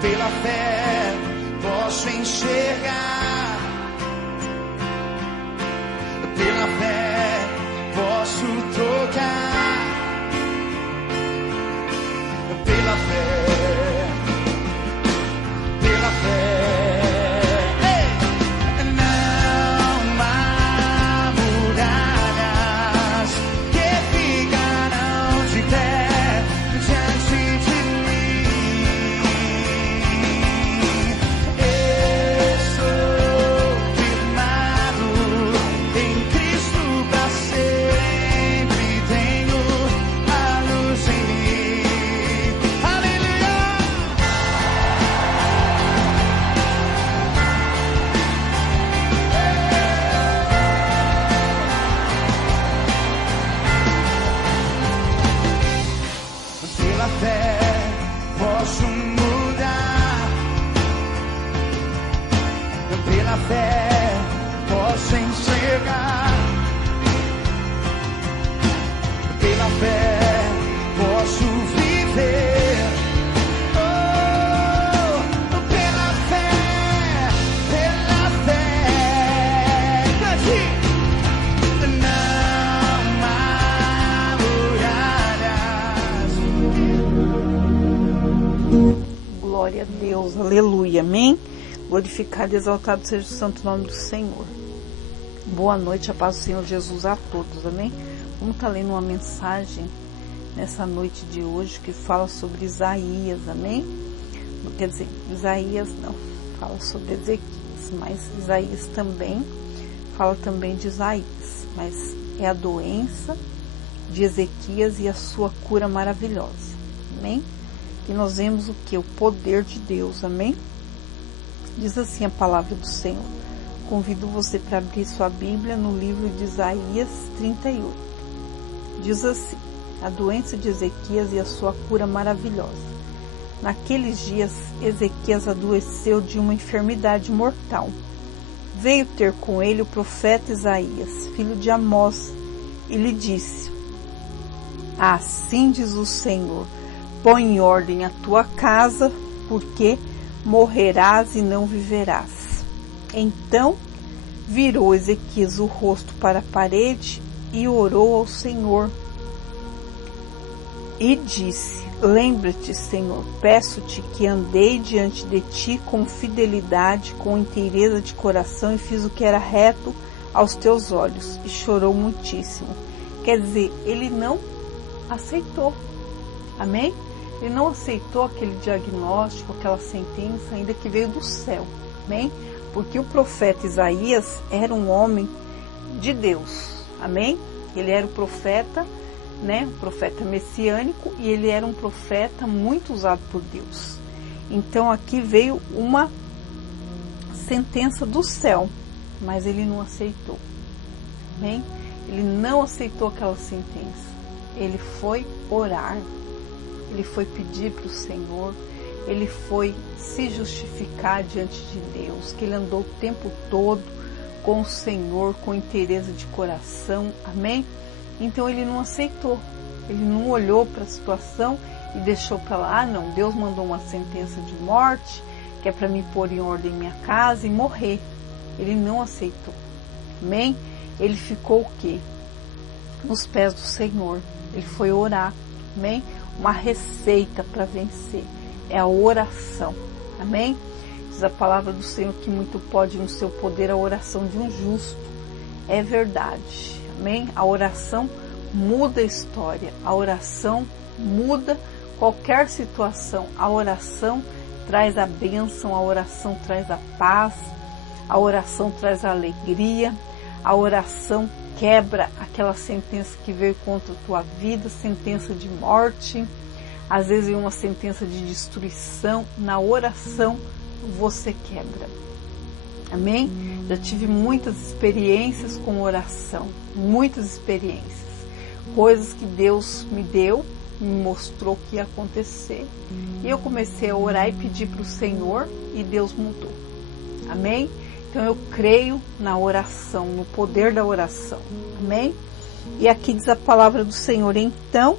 Pela fé posso enxergar, pela fé posso tocar, pela fé, pela fé. Glória a Deus, aleluia, amém? Glorificado e exaltado seja o santo nome do Senhor. Boa noite, a paz do Senhor Jesus a todos, amém? Vamos estar lendo uma mensagem nessa noite de hoje que fala sobre Isaías, amém? Quer dizer, Isaías não, fala sobre Ezequias, mas Isaías também, fala também de Isaías, mas é a doença de Ezequias e a sua cura maravilhosa, amém? E nós vemos o que? O poder de Deus, amém? Diz assim a palavra do Senhor. Convido você para abrir sua Bíblia no livro de Isaías 38. Diz assim: a doença de Ezequias e a sua cura maravilhosa. Naqueles dias, Ezequias adoeceu de uma enfermidade mortal. Veio ter com ele o profeta Isaías, filho de Amós, e lhe disse: assim diz o Senhor, põe em ordem a tua casa, porque morrerás e não viverás. Então virou Ezequias o rosto para a parede e orou ao Senhor. E disse: lembra-te, Senhor, peço-te que andei diante de ti com fidelidade, com inteireza de coração, e fiz o que era reto aos teus olhos. E chorou muitíssimo. Quer dizer, ele não aceitou. Amém? Ele não aceitou aquele diagnóstico, aquela sentença, ainda que veio do céu. Amém? Porque o profeta Isaías era um homem de Deus. Amém? Ele era o profeta, né? O profeta messiânico, e ele era um profeta muito usado por Deus. Então aqui veio uma sentença do céu, mas ele não aceitou. Amém? Ele não aceitou aquela sentença. Ele foi orar. Ele foi pedir para o Senhor, ele foi se justificar diante de Deus, que ele andou o tempo todo com o Senhor, com inteireza de coração, amém? Então ele não aceitou, ele não olhou para a situação e deixou para lá, não, Deus mandou uma sentença de morte, que é para me pôr em ordem minha casa e morrer. Ele não aceitou, amém? Ele ficou o quê? Nos pés do Senhor, ele foi orar, amém? Uma receita para vencer é a oração, amém? Diz a palavra do Senhor que muito pode no seu poder a oração de um justo. É verdade, amém? A oração muda a história, a oração muda qualquer situação, a oração traz a bênção, a oração traz a paz, a oração traz a alegria, a oração quebra aquela sentença que veio contra a tua vida, sentença de morte, às vezes vem uma sentença de destruição. Na oração você quebra, amém? Já tive muitas experiências com oração, muitas experiências, coisas que Deus me deu, me mostrou que ia acontecer, e eu comecei a orar e pedir para o Senhor, e Deus mudou, amém? Então eu creio na oração, no poder da oração, amém? E aqui diz a palavra do Senhor: então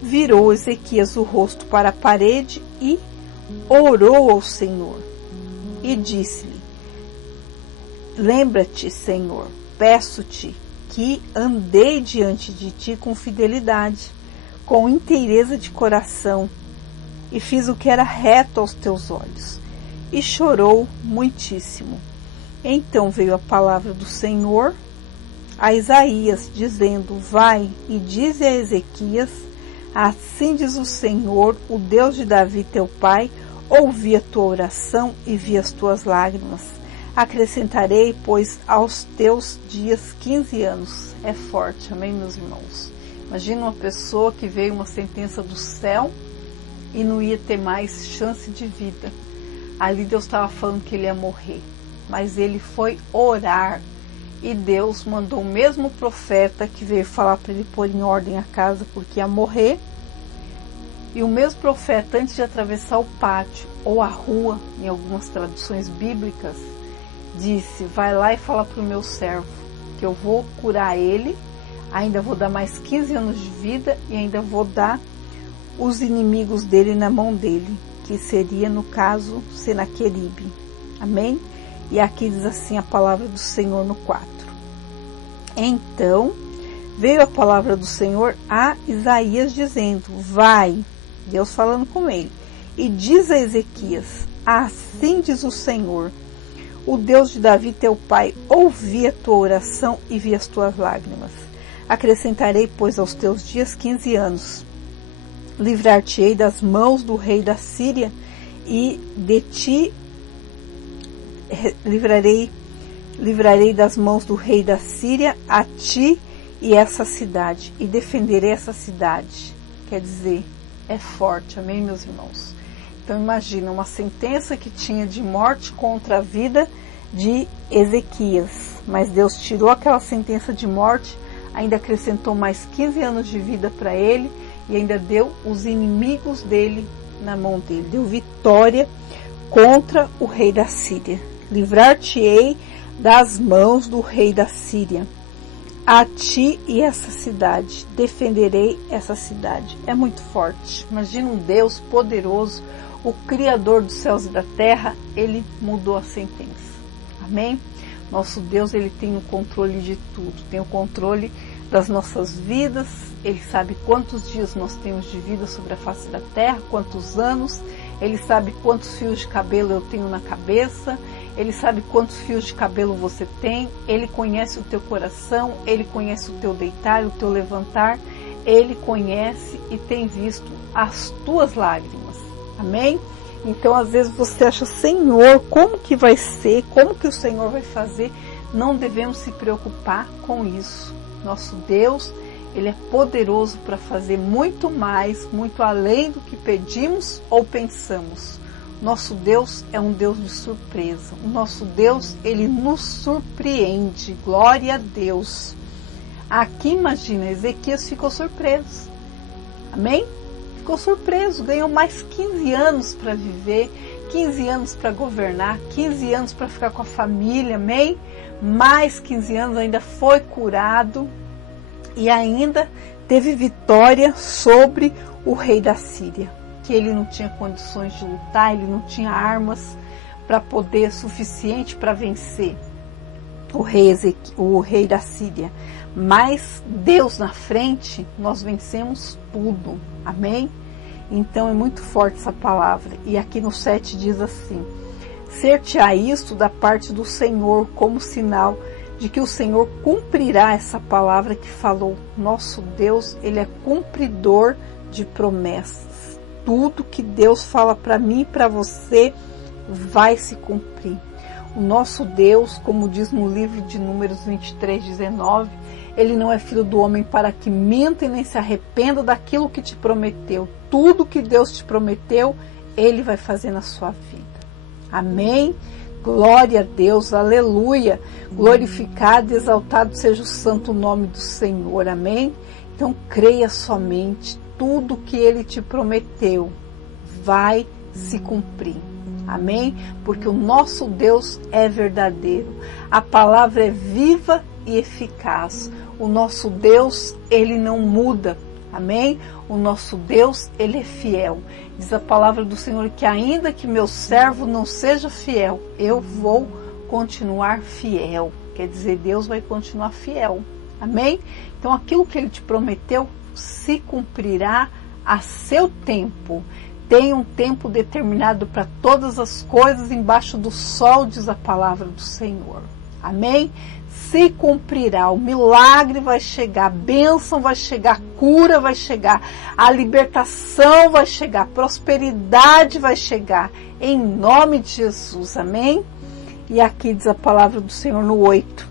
virou Ezequias o rosto para a parede e orou ao Senhor e disse-lhe: lembra-te, Senhor, peço-te que andei diante de ti com fidelidade, com inteireza de coração, e fiz o que era reto aos teus olhos. E chorou muitíssimo. Então veio a palavra do Senhor a Isaías, dizendo: vai e dize a Ezequias: assim diz o Senhor, o Deus de Davi teu pai, ouvi a tua oração e vi as tuas lágrimas. Acrescentarei, pois, aos teus dias 15 anos. É forte, amém, meus irmãos? Imagina uma pessoa que veio uma sentença do céu e não ia ter mais chance de vida. Ali Deus estava falando que ele ia morrer, mas ele foi orar. E Deus mandou o mesmo profeta que veio falar para ele pôr em ordem a casa porque ia morrer. E o mesmo profeta, antes de atravessar o pátio ou a rua, em algumas traduções bíblicas, disse: vai lá e fala para o meu servo que eu vou curar ele, ainda vou dar mais 15 anos de vida e ainda vou dar os inimigos dele na mão dele, que seria, no caso, Senaqueribe. Amém? E aqui diz assim a palavra do Senhor no 4. Então veio a palavra do Senhor a Isaías dizendo: vai, Deus falando com ele, e diz a Ezequias: assim diz o Senhor, o Deus de Davi teu pai, ouvi a tua oração e vi as tuas lágrimas. Acrescentarei, pois, aos teus dias 15 anos. Livrar-te-ei das mãos do rei da Síria, e de ti livrarei das mãos do rei da Síria a ti e essa cidade, e defenderei essa cidade. Quer dizer, é forte, amém, meus irmãos? Então imagina uma sentença que tinha de morte contra a vida de Ezequias, mas Deus tirou aquela sentença de morte, ainda acrescentou mais 15 anos de vida para ele e ainda deu os inimigos dele na mão dele, deu vitória contra o rei da Síria. Livrar-te-ei das mãos do rei da Síria, a ti e essa cidade, defenderei essa cidade. É muito forte. Imagina um Deus poderoso, o Criador dos céus e da terra, ele mudou a sentença. Amém? Nosso Deus, ele tem o controle de tudo, tem o controle das nossas vidas, ele sabe quantos dias nós temos de vida sobre a face da terra, quantos anos, ele sabe quantos fios de cabelo eu tenho na cabeça, ele sabe quantos fios de cabelo você tem, ele conhece o teu coração, ele conhece o teu deitar, o teu levantar, ele conhece e tem visto as tuas lágrimas. Amém? Então, às vezes você acha: Senhor, como que vai ser? Como que o Senhor vai fazer? Não devemos se preocupar com isso. Nosso Deus, ele é poderoso para fazer muito mais, muito além do que pedimos ou pensamos. Nosso Deus é um Deus de surpresa. O nosso Deus, ele nos surpreende. Glória a Deus. Aqui, imagina, Ezequias ficou surpreso. Amém? Ficou surpreso, ganhou mais 15 anos para viver, 15 anos para governar, 15 anos para ficar com a família, amém? Mais 15 anos, ainda foi curado e ainda teve vitória sobre o rei da Síria, que ele não tinha condições de lutar, ele não tinha armas para poder suficiente para vencer o rei da Síria. Mas Deus na frente, nós vencemos tudo. Amém? Então é muito forte essa palavra. E aqui no 7 diz assim: ser-te-á isto da parte do Senhor como sinal de que o Senhor cumprirá essa palavra que falou. Nosso Deus, ele é cumpridor de promessas. Tudo que Deus fala para mim e para você vai se cumprir. O nosso Deus, como diz no livro de Números 23:19, ele não é filho do homem para que minta e nem se arrependa daquilo que te prometeu. Tudo que Deus te prometeu, ele vai fazer na sua vida. Amém? Glória a Deus, aleluia. Glorificado e exaltado seja o santo nome do Senhor. Amém? Então creia somente, tudo que ele te prometeu vai se cumprir. Amém? Porque o nosso Deus é verdadeiro. A palavra é viva e eficaz. O nosso Deus, ele não muda. Amém? O nosso Deus, Ele é fiel. Diz a palavra do Senhor que ainda que meu servo não seja fiel, eu vou continuar fiel. Quer dizer, Deus vai continuar fiel. Amém? Então aquilo que Ele te prometeu se cumprirá a seu tempo. Tem um tempo determinado para todas as coisas embaixo do sol, diz a palavra do Senhor. Amém? Se cumprirá, o milagre vai chegar, a bênção vai chegar, a cura vai chegar, a libertação vai chegar, a prosperidade vai chegar, em nome de Jesus, amém? E aqui diz a palavra do Senhor no 8,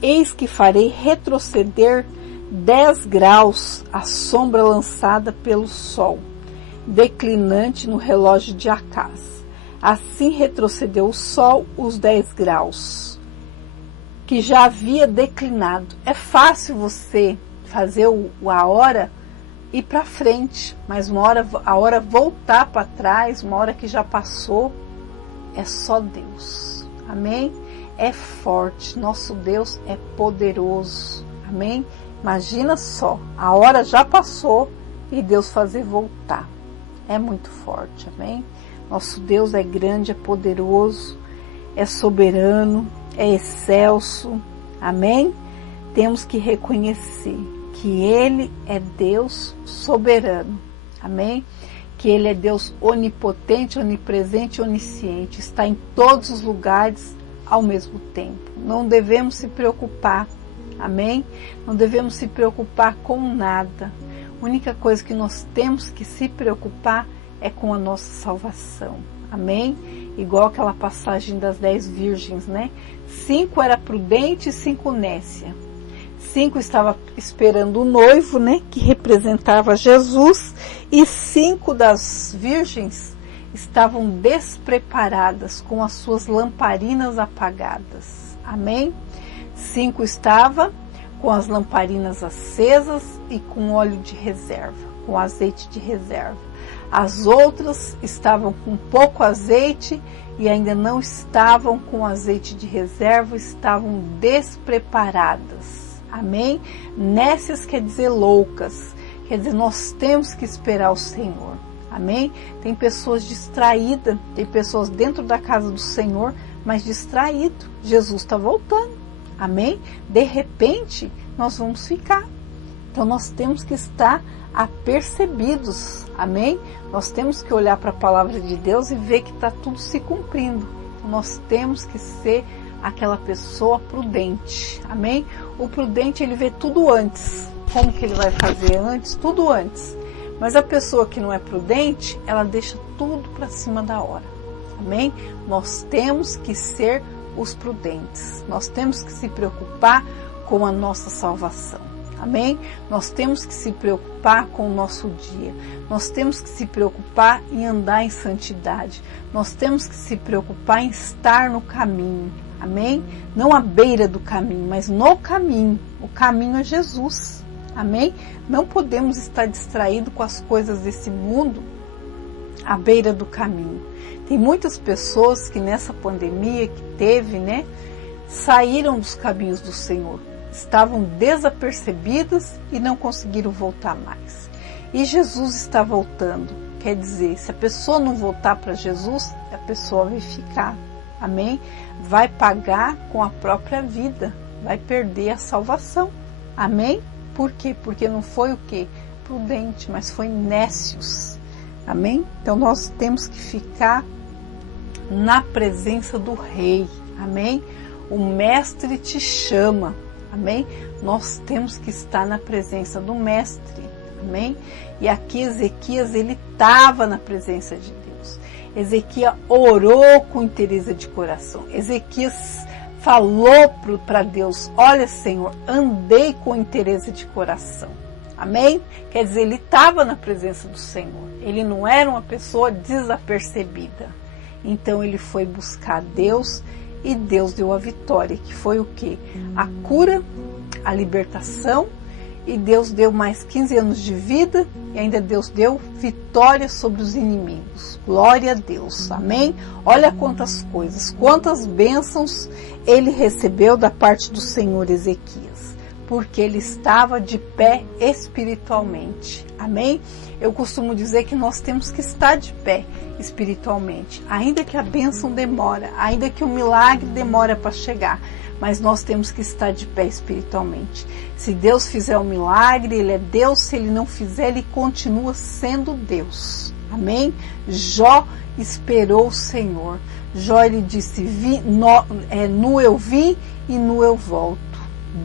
eis que farei retroceder 10 graus a sombra lançada pelo sol, declinante no relógio de Acás. Assim retrocedeu o sol os 10 graus, que já havia declinado. É fácil você fazer a hora ir para frente, mas a hora voltar para trás, uma hora que já passou, é só Deus. Amém? É forte, nosso Deus é poderoso. Amém? Imagina só, a hora já passou e Deus fazer voltar. É muito forte, amém? Nosso Deus é grande, é poderoso, é soberano, é excelso, amém? Temos que reconhecer que Ele é Deus soberano, amém? Que Ele é Deus onipotente, onipresente, onisciente, está em todos os lugares ao mesmo tempo. Não devemos se preocupar, amém? Não devemos se preocupar com nada. A única coisa que nós temos que se preocupar é com a nossa salvação, amém? Igual aquela passagem das 10 virgens, né? 5 era prudente e 5 nécia. 5 estava esperando o noivo, né? Que representava Jesus. E 5 das virgens estavam despreparadas, com as suas lamparinas apagadas. Amém? 5 estava com as lamparinas acesas e com óleo de reserva, com azeite de reserva. As outras estavam com pouco azeite e ainda não estavam com azeite de reserva, estavam despreparadas. Amém? Nécias quer dizer loucas, quer dizer, nós temos que esperar o Senhor. Amém? Tem pessoas distraídas, tem pessoas dentro da casa do Senhor, mas distraído. Jesus está voltando. Amém? De repente, nós vamos ficar. Então, nós temos que estar apercebidos. Amém? Nós temos que olhar para a palavra de Deus e ver que está tudo se cumprindo. Então, nós temos que ser aquela pessoa prudente. Amém? O prudente, ele vê tudo antes. Como que ele vai fazer antes? Tudo antes. Mas a pessoa que não é prudente, ela deixa tudo para cima da hora. Amém? Nós temos que ser os prudentes. Nós temos que se preocupar com a nossa salvação. Amém? Nós temos que se preocupar com o nosso dia. Nós temos que se preocupar em andar em santidade. Nós temos que se preocupar em estar no caminho. Amém? Não à beira do caminho, mas no caminho. O caminho é Jesus. Amém? Não podemos estar distraídos com as coisas desse mundo à beira do caminho. Tem muitas pessoas que nessa pandemia que teve, né, saíram dos caminhos do Senhor. Estavam desapercebidas e não conseguiram voltar mais. E Jesus está voltando. Quer dizer, se a pessoa não voltar para Jesus, a pessoa vai ficar. Amém? Vai pagar com a própria vida. Vai perder a salvação. Amém? Por quê? Porque não foi o quê? Prudente, mas foi nécios. Amém? Então nós temos que ficar na presença do Rei. Amém? O Mestre te chama. Amém? Nós temos que estar na presença do Mestre. Amém? E aqui Ezequias, ele estava na presença de Deus. Ezequias orou com inteireza de coração. Ezequias falou para Deus: olha, Senhor, andei com inteireza de coração. Amém? Quer dizer, ele estava na presença do Senhor. Ele não era uma pessoa desapercebida. Então ele foi buscar Deus e Deus deu a vitória, que foi o quê? A cura, a libertação, e Deus deu mais 15 anos de vida e ainda Deus deu vitória sobre os inimigos. Glória a Deus. Amém? Olha quantas coisas, quantas bênçãos ele recebeu da parte do Senhor Ezequias. porque ele estava de pé espiritualmente. Amém? Eu costumo dizer que nós temos que estar de pé espiritualmente, ainda que a bênção demora, ainda que o milagre demora para chegar, mas nós temos que estar de pé espiritualmente. Se Deus fizer um milagre, Ele é Deus. Se Ele não fizer, Ele continua sendo Deus. Amém? Jó esperou o Senhor. Jó, ele disse, nu eu vim e nu eu volto.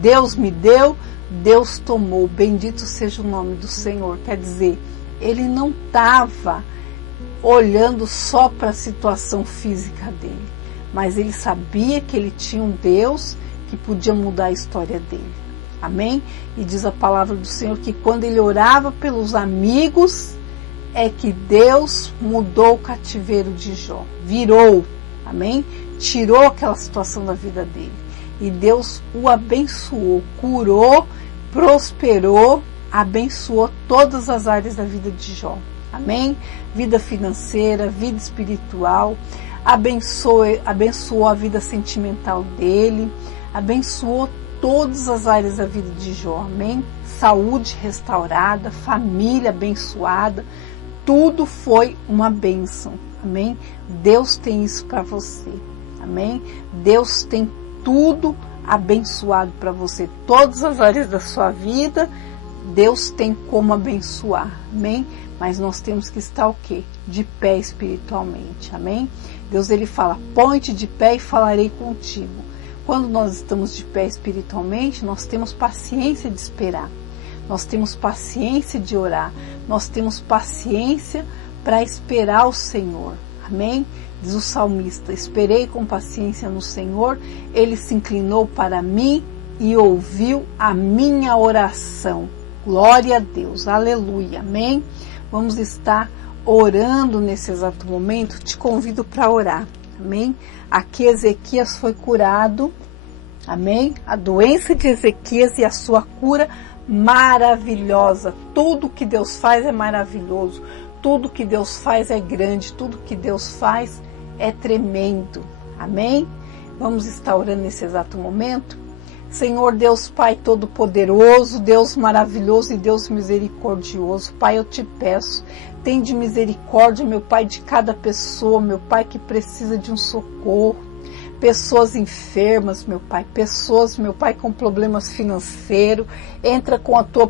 Deus me deu, Deus tomou. Bendito seja o nome do Senhor. Quer dizer, ele não estava olhando só para a situação física dele, mas ele sabia que ele tinha um Deus que podia mudar a história dele. Amém? E diz a palavra do Senhor que quando ele orava pelos amigos, é que Deus mudou o cativeiro de Jó. Virou. Amém? Tirou aquela situação da vida dele. E Deus o abençoou, curou, prosperou, abençoou todas as áreas da vida de Jó. Amém? Vida financeira, vida espiritual, abençoou a vida sentimental dele, abençoou todas as áreas da vida de Jó. Amém? Saúde restaurada, família abençoada, tudo foi uma bênção. Amém? Deus tem isso para você. Amém? Deus tem tudo abençoado para você. Todas as áreas da sua vida, Deus tem como abençoar. Amém? Mas nós temos que estar o quê? De pé espiritualmente. Amém? Deus, ele fala, põe-te de pé e falarei contigo. Quando nós estamos de pé espiritualmente, nós temos paciência de esperar. Nós temos paciência de orar. Nós temos paciência para esperar o Senhor. Amém? Diz o salmista, esperei com paciência no Senhor, Ele se inclinou para mim e ouviu a minha oração. Glória a Deus, aleluia, amém? Vamos estar orando nesse exato momento, te convido para orar, amém? Aqui Ezequias foi curado, amém? A doença de Ezequias e a sua cura maravilhosa. Tudo que Deus faz é maravilhoso. Tudo que Deus faz é grande, tudo que Deus faz é tremendo. Amém? Vamos estar orando nesse exato momento. Senhor Deus Pai Todo-Poderoso, Deus maravilhoso e Deus misericordioso. Pai, eu te peço, tende misericórdia, meu Pai, de cada pessoa, meu Pai, que precisa de um socorro. Pessoas enfermas, meu Pai, pessoas, meu Pai, com problemas financeiros, entra com a tua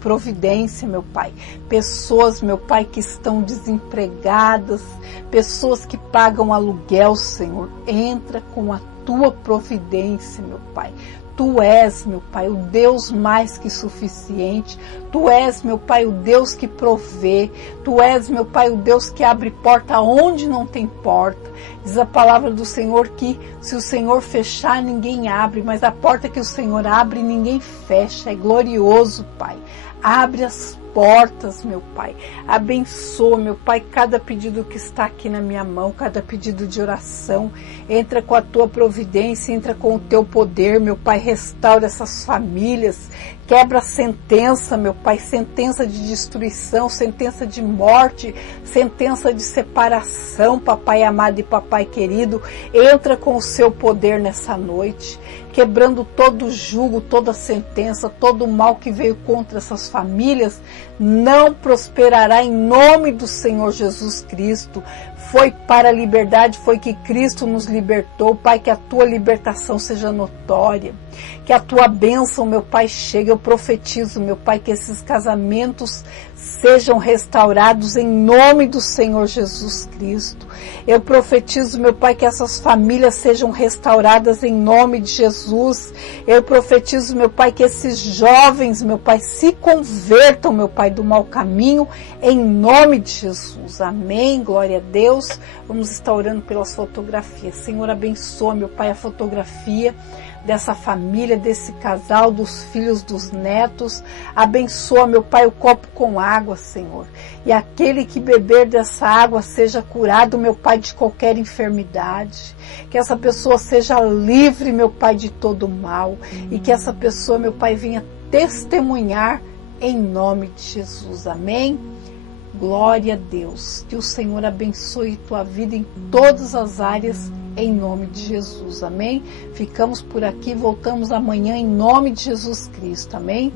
providência, meu Pai. Pessoas, meu Pai, que estão desempregadas, pessoas que pagam aluguel, Senhor, entra com a tua providência, meu Pai. Tu és, meu Pai, o Deus mais que suficiente. Tu és, meu Pai, o Deus que provê. Tu és, meu Pai, o Deus que abre porta onde não tem porta. Diz a palavra do Senhor que se o Senhor fechar, ninguém abre, mas a porta que o Senhor abre, ninguém fecha. É glorioso, Pai. Abre as portas, meu Pai. Abençoa, meu Pai, cada pedido que está aqui na minha mão, cada pedido de oração. Entra com a tua providência, entra com o teu poder, meu Pai. Restaura essas famílias. Quebra a sentença, meu Pai, sentença de destruição, sentença de morte, sentença de separação, papai amado e papai querido. Entra com o seu poder nessa noite, quebrando todo jugo, toda sentença, todo o mal que veio contra essas famílias, não prosperará em nome do Senhor Jesus Cristo. Foi para a liberdade, foi que Cristo nos libertou. Pai, que a tua libertação seja notória, que a tua bênção, meu Pai, chegue. Eu profetizo, meu Pai, que esses casamentos sejam restaurados em nome do Senhor Jesus Cristo. Eu profetizo, meu Pai, que essas famílias sejam restauradas em nome de Jesus. Eu profetizo, meu Pai, que esses jovens, meu Pai, se convertam, meu Pai, do mau caminho em nome de Jesus. Amém, glória a Deus. Vamos estar orando pelas fotografias. Senhor, abençoa, meu Pai, a fotografia dessa família, desse casal, dos filhos, dos netos. Abençoa, meu Pai, o copo com água, Senhor. E aquele que beber dessa água seja curado, meu Pai, de qualquer enfermidade. Que essa pessoa seja livre, meu Pai, de todo mal. E que essa pessoa, meu Pai, venha testemunhar em nome de Jesus. Amém? Glória a Deus. Que o Senhor abençoe tua vida em todas as áreas, em nome de Jesus. Amém? Ficamos por aqui, voltamos amanhã em nome de Jesus Cristo. Amém?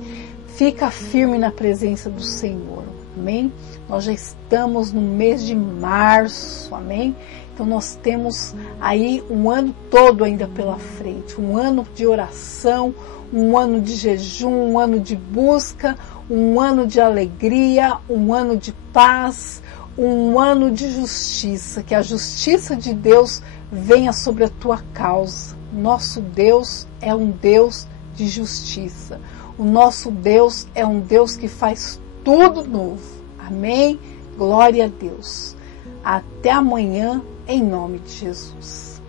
Fica firme na presença do Senhor. Amém? Nós já estamos no mês de março. Amém? Então nós temos aí um ano todo ainda pela frente. Um ano de oração, um ano de jejum, um ano de busca, um ano de alegria, um ano de paz, um ano de justiça. Que a justiça de Deus venha sobre a tua causa. Nosso Deus é um Deus de justiça. O nosso Deus é um Deus que faz tudo novo. Amém? Glória a Deus. Até amanhã, em nome de Jesus.